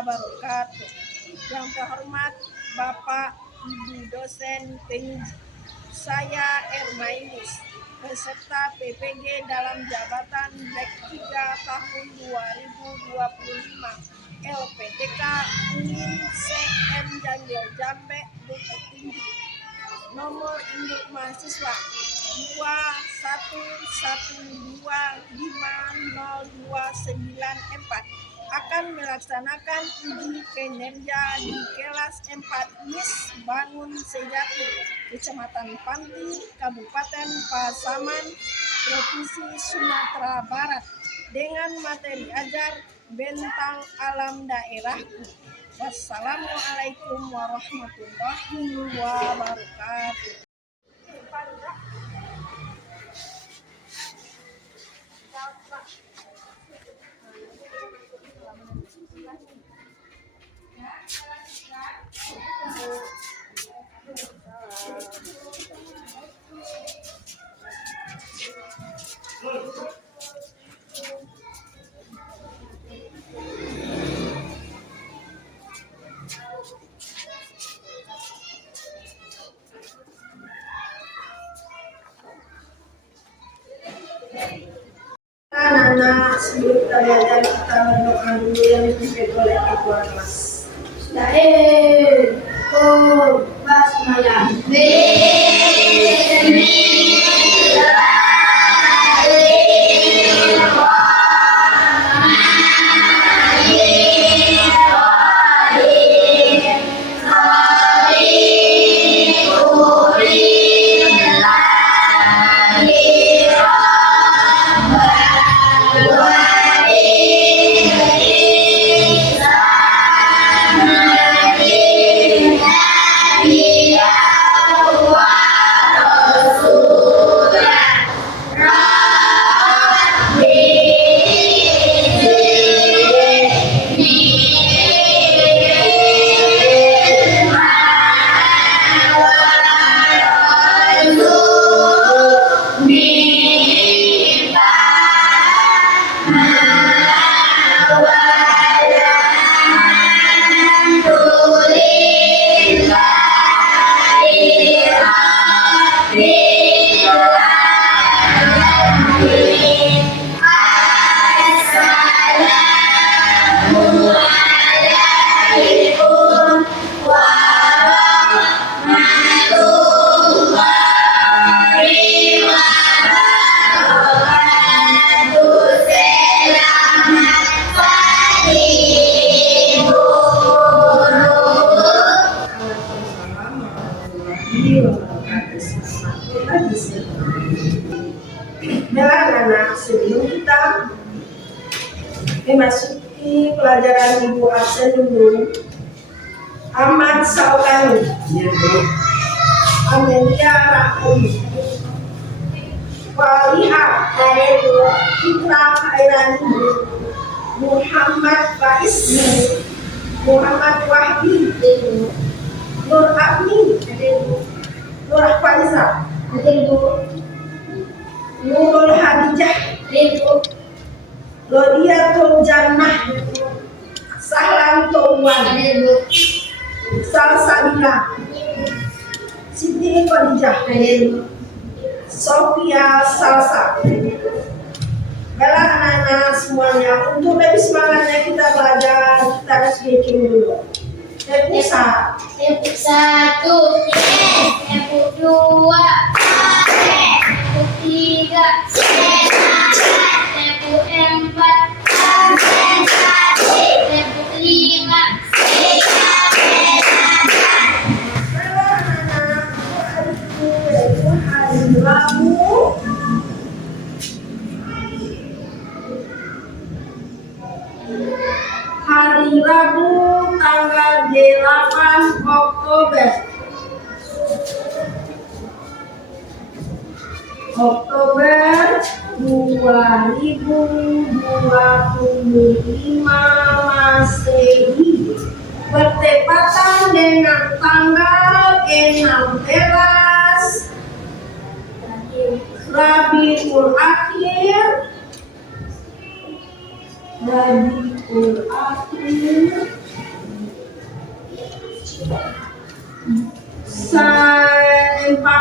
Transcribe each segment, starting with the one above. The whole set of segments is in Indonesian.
wabarakatuh. Yang terhormat Bapak Ibu dosen saya Ermainus peserta PPG dalam jabatan Dek 3 tahun 2025 LPTK UIN CM Janggil Jambe Bukit Tinggi. Nomor induk mahasiswa 211250294 akan melaksanakan uji kinerja di kelas 4 MIS Bangun Sejati, Kecamatan Panti, Kabupaten Pasaman, Provinsi Sumatera Barat dengan materi ajar Bentang Alam Daerahku. Wassalamualaikum warahmatullahi wabarakatuh. Anak-anak, sebelum kita belajar kita berdoa dulu yang dipimpin oleh ketua kelas. Basmalah. Anak-anak, sebelum kita memasuki pelajaran ibu absen dulu. Ahmad Saulani, Amelia Rahmi, Waliha, Fitra Khairani, Muhammad Faiz, Muhammad Wahdi, Nur Abni, Nur Faiza, Nurul Hadijah, Lodiatul Jannah, Sahlan Towan, Salsabila, Siti Khadijah, Sofia Salsa. Baiklah anak-anak semuanya, untuk lebih semangatnya kita belajar, kita harus bikin dulu. Tepuk 1, Tepuk 2, Tepuk 3, Tepuk 4, Tepuk 5. Hari Rabu tanggal 8 Oktober 2025 Masehi, bertepatan dengan tanggal 16 Rabiul Akhir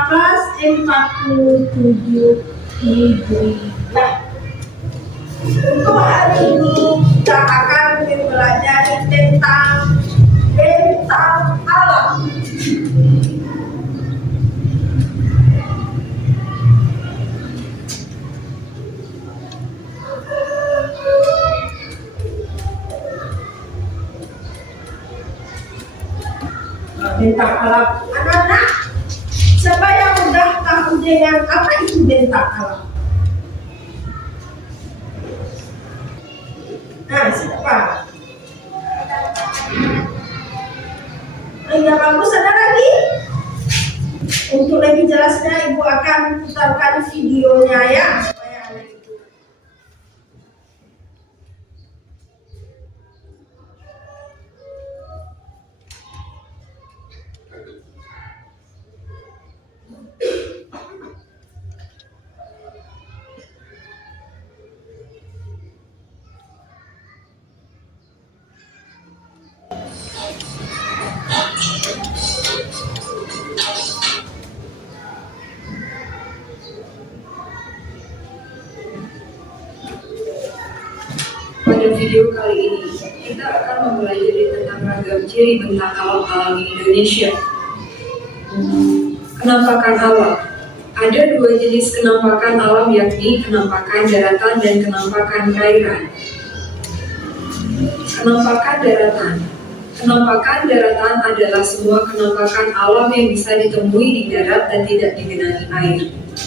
1447 Hijriah. Untuk hari ini kita akan mempelajari tentang bentang alam. Bentang alam, anak-anak, siapa yang udah tahu dengan apa itu bentang alam? Nah, siapa? Ya bagus, ada lagi? Untuk lebih jelasnya, Ibu akan putarkan videonya ya, supaya anak itu. Pada video kali ini, kita akan mempelajari tentang ragam ciri bentang alam alami Indonesia. Kenampakan alam. Ada dua jenis kenampakan alam, yakni kenampakan daratan dan kenampakan perairan. Kenampakan daratan. Kenampakan daratan adalah semua kenampakan alam yang bisa ditemui di darat dan tidak digenangi air.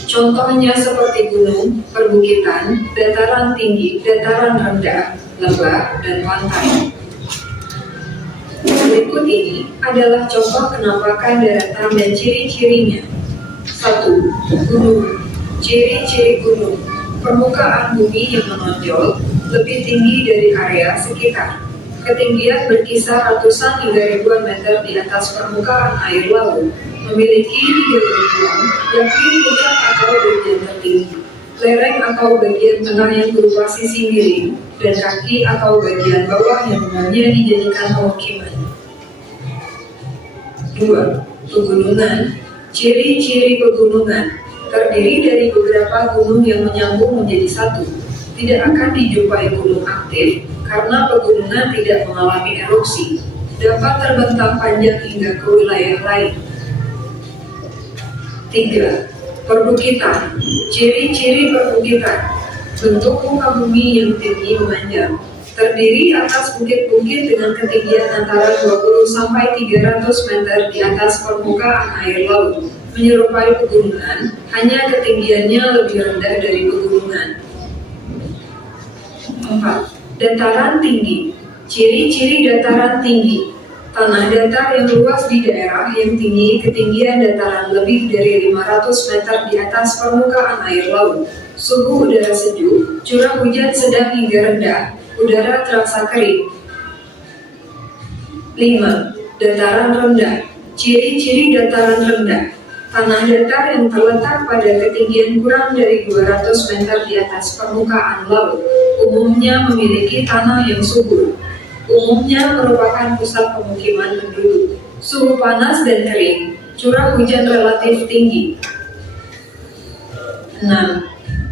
Contohnya seperti gunung, perbukitan, dataran tinggi, dataran rendah, lembah, dan pantai. Berikut ini adalah contoh kenampakan daratan dan ciri-cirinya. 1. Gunung. Ciri-ciri gunung. Permukaan bumi yang menonjol, lebih tinggi dari area sekitar. Ketinggian berkisar ratusan hingga ribuan meter di atas permukaan air laut. Memiliki 3 bagian, yakni puncak atau bagian tertinggi, lereng atau bagian tengah yang berupa sisi miring, dan kaki atau bagian bawah yang umumnya dijadikan pemukiman. 2. Pegunungan. Ciri-ciri pegunungan. Terdiri dari beberapa gunung yang menyambung menjadi satu. Tidak akan dijumpai gunung aktif, karena pegunungan tidak mengalami erupsi. Dapat terbentang panjang hingga ke wilayah lain. 3. Perbukitan. Ciri-ciri perbukitan. Bentuk muka bumi yang tinggi memanjang. Terdiri atas bukit-bukit dengan ketinggian antara 20 sampai 300 meter di atas permukaan air laut. Menyerupai pegunungan, hanya ketinggiannya lebih rendah dari pegunungan. 4. Dataran tinggi. Ciri-ciri dataran tinggi. Tanah datar yang luas di daerah yang tinggi, ketinggian dataran lebih dari 500 meter di atas permukaan air laut. Suhu udara sejuk, curah hujan sedang hingga rendah, udara terasa kering. 5. Dataran rendah. Ciri-ciri dataran rendah. Tanah datar yang terletak pada ketinggian kurang dari 200 meter di atas permukaan laut, umumnya memiliki tanah yang subur. Umumnya merupakan pusat pemukiman penduduk. Suhu panas dan kering, curah hujan relatif tinggi. 6.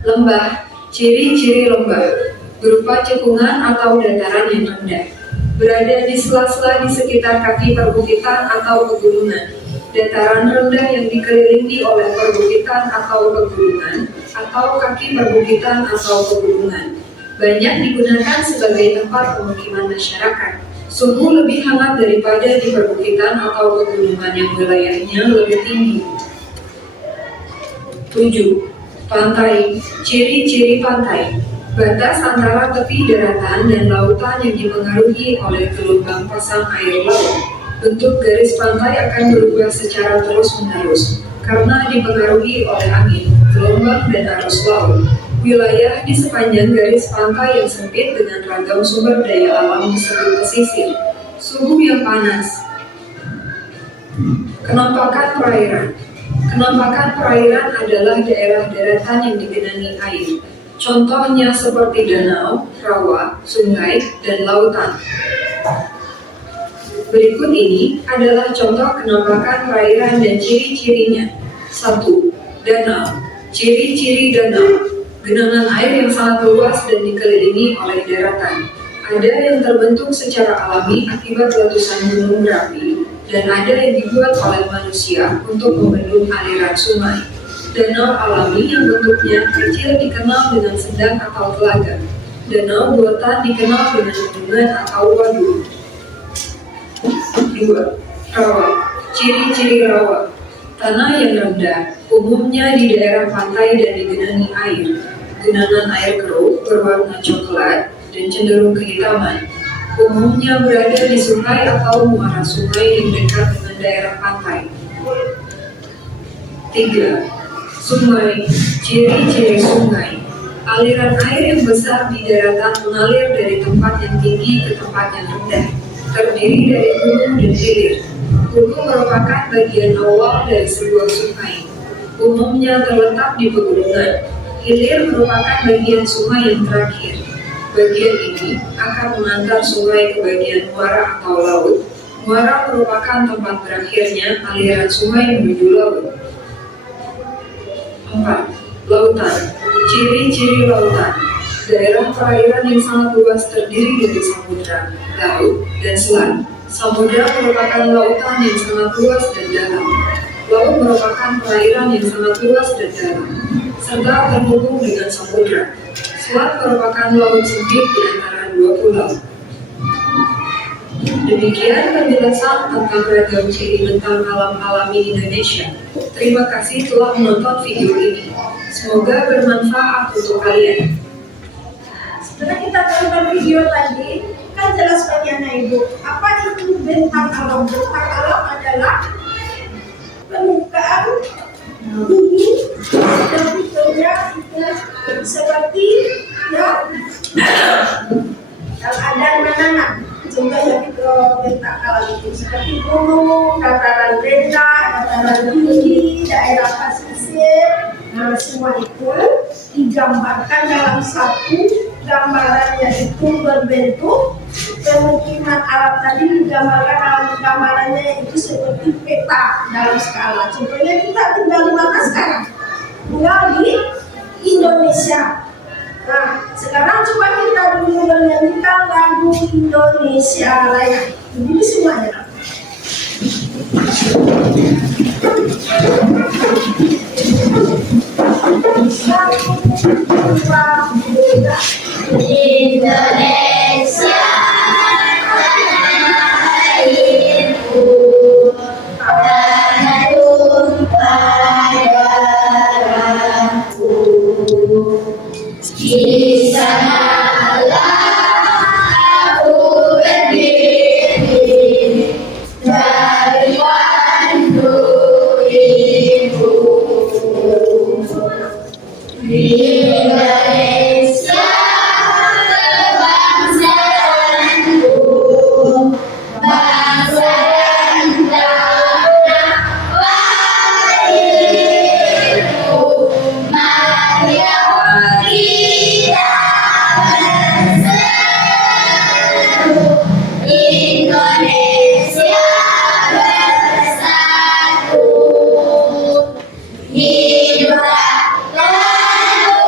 Lembah. Ciri-ciri lembah. Berupa cekungan atau dataran yang rendah. Berada di sela-sela di sekitar kaki perbukitan atau pegunungan. Dataran rendah yang dikelilingi oleh perbukitan atau pegunungan, atau kaki perbukitan atau pegunungan. Banyak digunakan sebagai tempat pemukiman masyarakat. Suhu lebih hangat daripada di perbukitan atau pegunungan yang wilayahnya lebih tinggi. 7. Pantai. Ciri-ciri pantai. Batas antara tepi daratan dan lautan yang dipengaruhi oleh gelombang pasang air laut. Bentuk garis pantai akan berubah secara terus-menerus karena dipengaruhi oleh angin, gelombang, dan arus laut. Wilayah di sepanjang garis pantai yang sempit dengan ragam sumber daya alam disebut pesisir. Suhu yang panas. Kenampakan perairan. Kenampakan perairan adalah daerah daratan yang digenangi air. Contohnya seperti danau, rawa, sungai, dan lautan. Berikut ini adalah contoh kenampakan perairan dan ciri-cirinya. 1. Danau. Ciri-ciri danau. Genangan air yang sangat luas dan dikelilingi oleh daratan. Ada yang terbentuk secara alami akibat letusan gunung berapi, dan ada yang dibuat oleh manusia untuk membendung aliran sungai. Danau alami yang bentuknya kecil dikenal dengan sedang atau telaga. Danau buatan dikenal dengan bendungan atau waduk. 2. Rawa. Ciri-ciri rawa. Tanah yang rendah, umumnya di daerah pantai dan digenangi air. Genangan air keruh berwarna coklat dan cenderung kehitaman. Umumnya berada di sungai atau muara sungai yang dekat dengan daerah pantai. 3. Sungai. Ciri-ciri sungai. Aliran air yang besar di daratan mengalir dari tempat yang tinggi ke tempat yang rendah, terdiri dari gunung dan hilir. Gunung merupakan bagian awal dari sebuah sungai. Umumnya terletak di pegunungan. Hilir merupakan bagian sungai yang terakhir. Bagian ini akan mengantar sungai ke bagian muara atau laut. Muara merupakan tempat berakhirnya aliran sungai menuju laut. 4. Lautan. Ciri-ciri lautan. Daerah perairan yang sangat luas terdiri dari samudra, laut, dan selat. Samudra merupakan lautan yang sangat luas dan dalam. Laut merupakan perairan yang sangat luas dan dalam, serta terhubung dengan samudra. Selat merupakan laut sempit di antara dua pulau. Demikian penjelasan tentang ragam ciri bentang alam alami Indonesia. Terima kasih telah menonton video ini. Semoga bermanfaat untuk kalian. Setelah kita tonton video tadi, kan jelas bagiannya Ibu. Apa itu bentang alam? Bentang alam adalah permukaan bumi dan bentuknya seperti yang ada menanam. Contohnya itu bentang alam itu seperti gunung, dataran rendah, dataran tinggi, daerah pesisir. Nah, semua itu digambarkan dalam satu gambarannya itu berbentuk pemukiman alam tadi digambarkan dalam gambarannya itu seperti peta dalam skala. Contohnya kita tinggal di mana sekarang? Tinggal di Indonesia. Nah, sekarang coba kita dulu menyanyikan lagu Indonesia Raya. Ini semuanya. Indonesia tanah airku, tanah tumpah darahku. Di sanalah aku berdiri dari wandu ibu. Indonesia kebangsaanku, bangsa yang tanah lahirku. Mari kita bersatu, Indonesia bersatu. Hiduplah lagu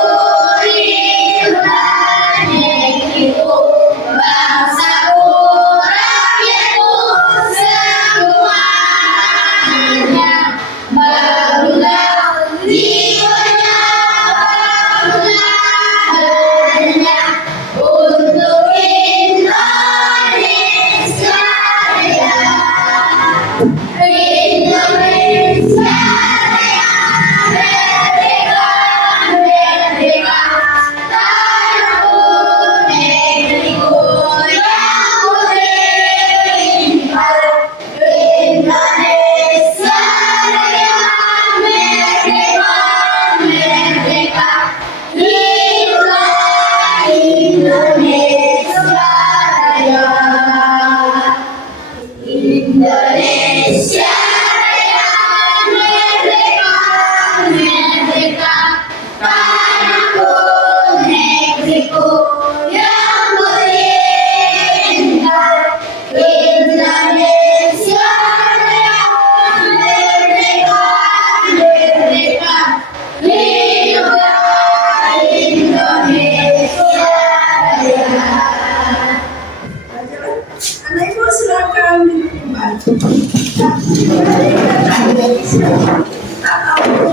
Jadi kita Indonesia, kita tahu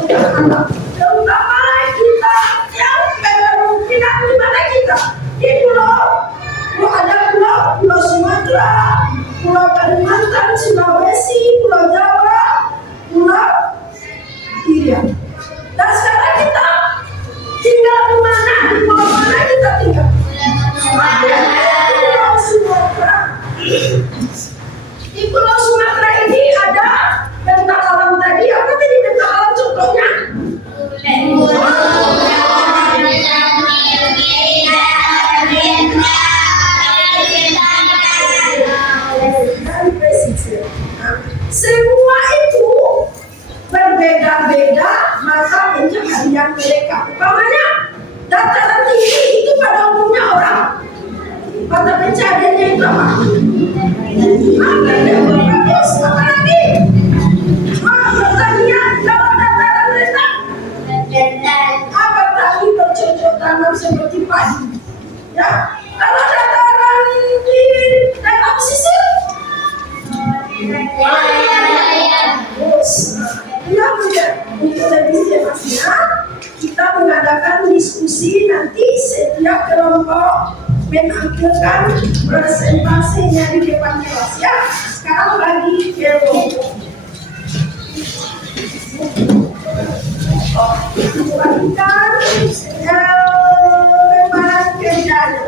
terutama kita yang kemungkinan di mana kita di pulau ada pulau Sumatera, pulau Kalimantan, Sulawesi, pulau Jawa, pulau Irian. Dan sekarang kita tinggal di mana? Di pulau mana kita tinggal? Pulau Sumatera. Di Pulau Sumatera ini ada bentang alam tadi. Apa tadi bentang alam contohnya? Dari pesisir. Semua itu berbeda-beda masa pencaharian mereka. Umpamanya dataran tinggi itu pada umumnya orang mata pencahariannya itu apa? Apa yang bagus? Apa lagi? Pertanian. Kalau dataran rendah apa tadi bercocok tanam seperti padi? Ya. Kalau dataran di daerah pesisir ya benar. Untuk lebih jelasnya kita mengadakan diskusi nanti setiap kelompok menampilkan presentasinya di depan kelas ya. Sekarang bagi kelompok. Bagikan lembaran kerjanya.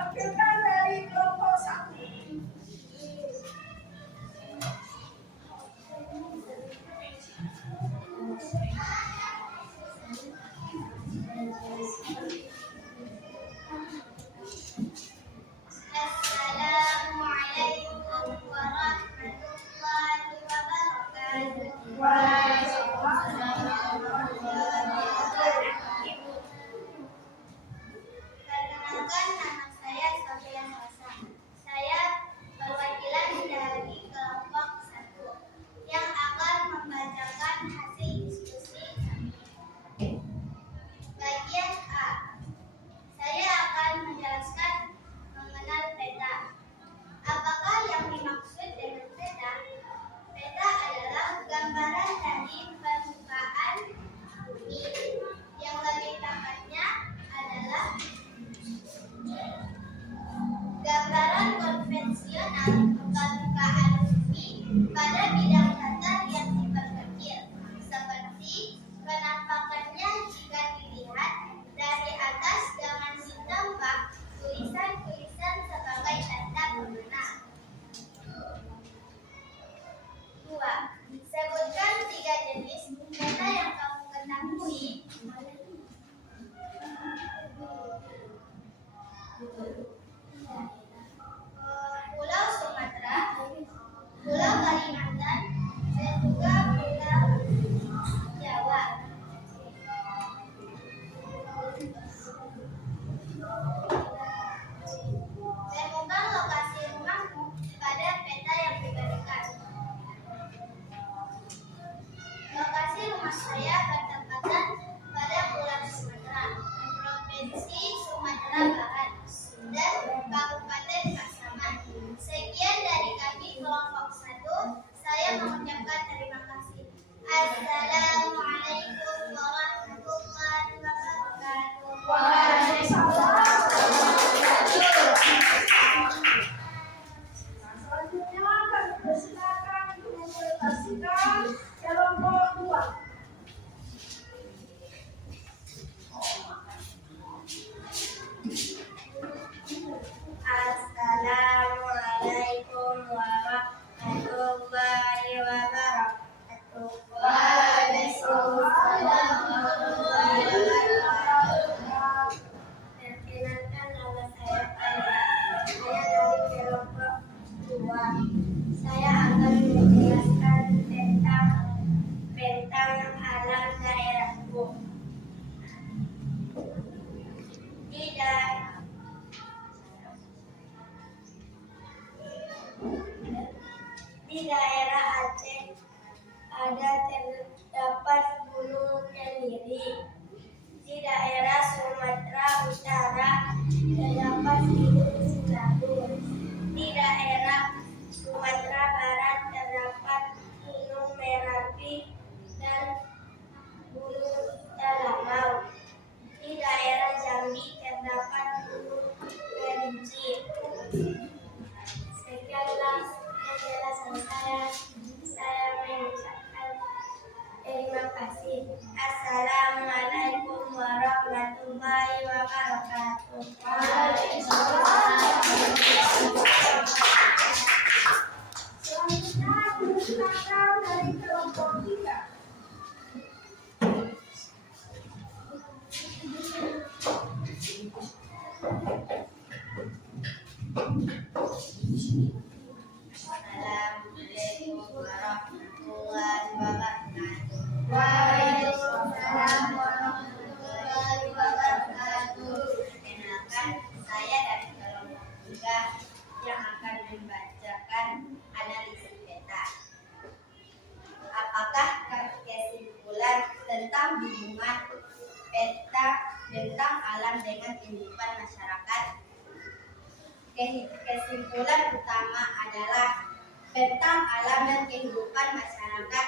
Tampilkan dari kelompok 1. Assalamualaikum warahmatullahi wabarakatuh. Perkenalkan, nama saya Sofia Hasan. Saya perwakilan dari kelompok 1 yang akan membacakan hasil diskusi kami. Bagian A. Saya akan menjelaskan mengenal peta. Apakah yang dimaksud dengan peta? Peta adalah gambaran dari permukaan bumi. Yang lebih tepatnya adalah gambaran konvensional permukaan bumi pada bidang datar yang diperkecil, seperti penampakannya jika dilihat dari atas dengan ditambah tulisan-tulisan sebagai tanda pengenal. 2. Sebutkan 3 jenis peta yang kamu ketahui. Pulau Sumatera, Pulau Kalimantan, dan juga Pulau Jawa. Temukan lokasi rumahmu pada peta yang diberikan. Lokasi rumah saya bertempatan pada Pulau Sumatera, Provinsi Sumatera Barat, dan Kabupaten Pasaman. Sekian dari kami kelompok 1. Saya mengucapkan terima kasih. Assalamualaikum warahmatullahi wabarakatuh. Selanjutnya kami persilakan untuk mempresentasikan kelompok 2. Assalamualaikum warahmatullahi wabarakatuh. Waalaikumsalam warahmatullahi wabarakatuh. Perkenalkan, nama saya Aya. Saya dari kelompok 2. Saya akan menjelaskan tentang alam daerahku. Di daerah Aceh terdapat Gunung Tenggiri. Di daerah Sumatera Utara terdapat Gunung Sinabung. Di daerah Sumatera Barat terdapat Gunung Merapi dan Gunung Talamau. Di daerah Jambi terdapat Gunung Kerinci. Sekianlah penjelasan saya. Saya mengucapkan terima kasih. Assalamualaikum warahmatullahi wabarakatuh. Selanjutnya persilakan dari kelompok 3. Assalamualaikum warahmatullahi wabarakatuh. Waalaikumsalam warahmatullahi wabarakatuh. Perkenalkan, saya dari kelompok 3 yang akan membacakan analisis peta. Apakah kesimpulan tentang hubungan peta tentang alam dengan kehidupan masyarakat? Kesimpulan utama adalah tentang alam dan kehidupan masyarakat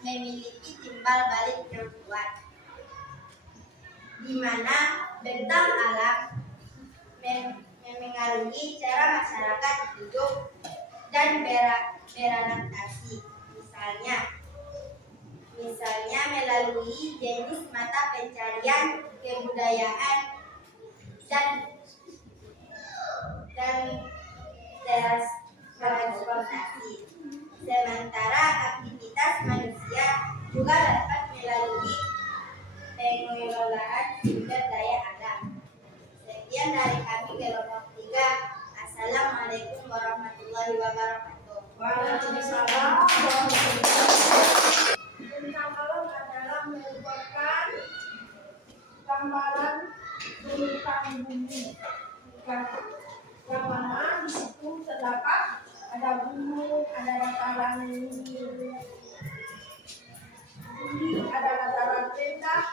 memiliki timbal balik yang kuat, di mana tentang alam memengaruhi cara masyarakat hidup dan beradaptasi. Misalnya melalui jenis mata pencarian, kebudayaan, dan transportasi. Sementara aktivitas manusia juga dapat melalui pengelolaan sumber daya alam. Sekian dari kami kelompok 3. Assalamualaikum warahmatullahi wabarakatuh. Waalaikumsalam. Bentang alam adalah merupakan gambaran permukaan bumi, yang mana di situ terdapat ada gunung, ada dataran tinggi, ada dataran rendah.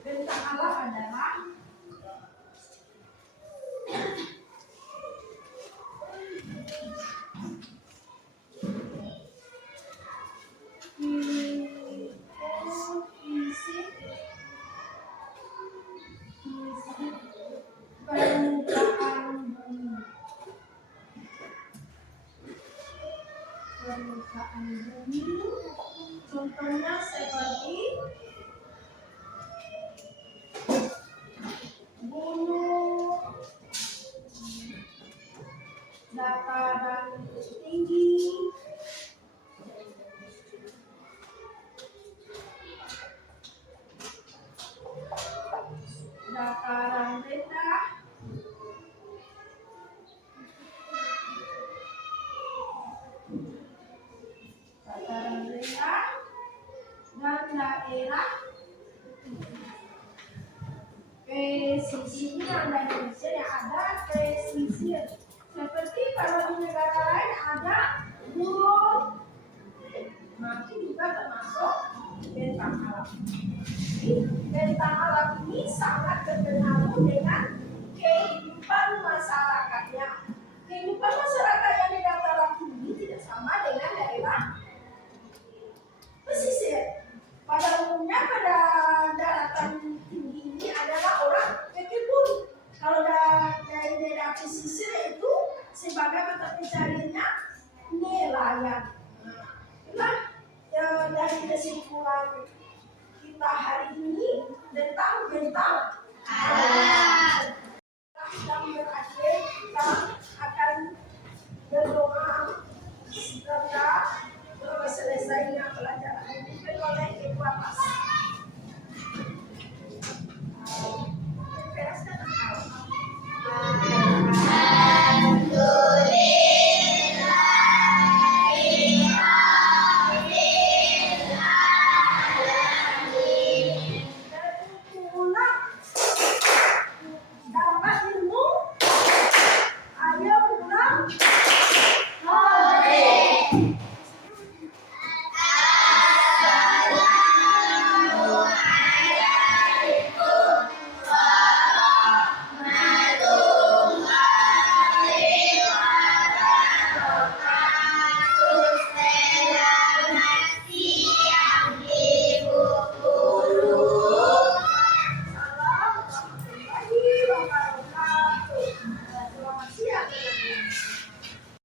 Bentang alam adalah permukaan bumi, contohnya seperti gunung, dataran tinggi, dataran rendah, dan daerah pesisirnya. Dan Indonesia yang ada pesisir. Seperti kalau di negara lain ada gunung, maka juga termasuk bentang alam. Bentang alam ini sangat berpengaruh dengan kehidupan masyarakatnya. Kehidupan masyarakat yang di dataran tinggi tidak sama dengan daerah pesisir. Pada umumnya pada daratan tinggi ini adalah orang berkebun. Kalau dari daerah pesisir itu sebagai mata pencariannya nelayan. Nah, dari kesimpulan kita hari ini tentang bentang alam. Yang berakhir kita akan berdoa.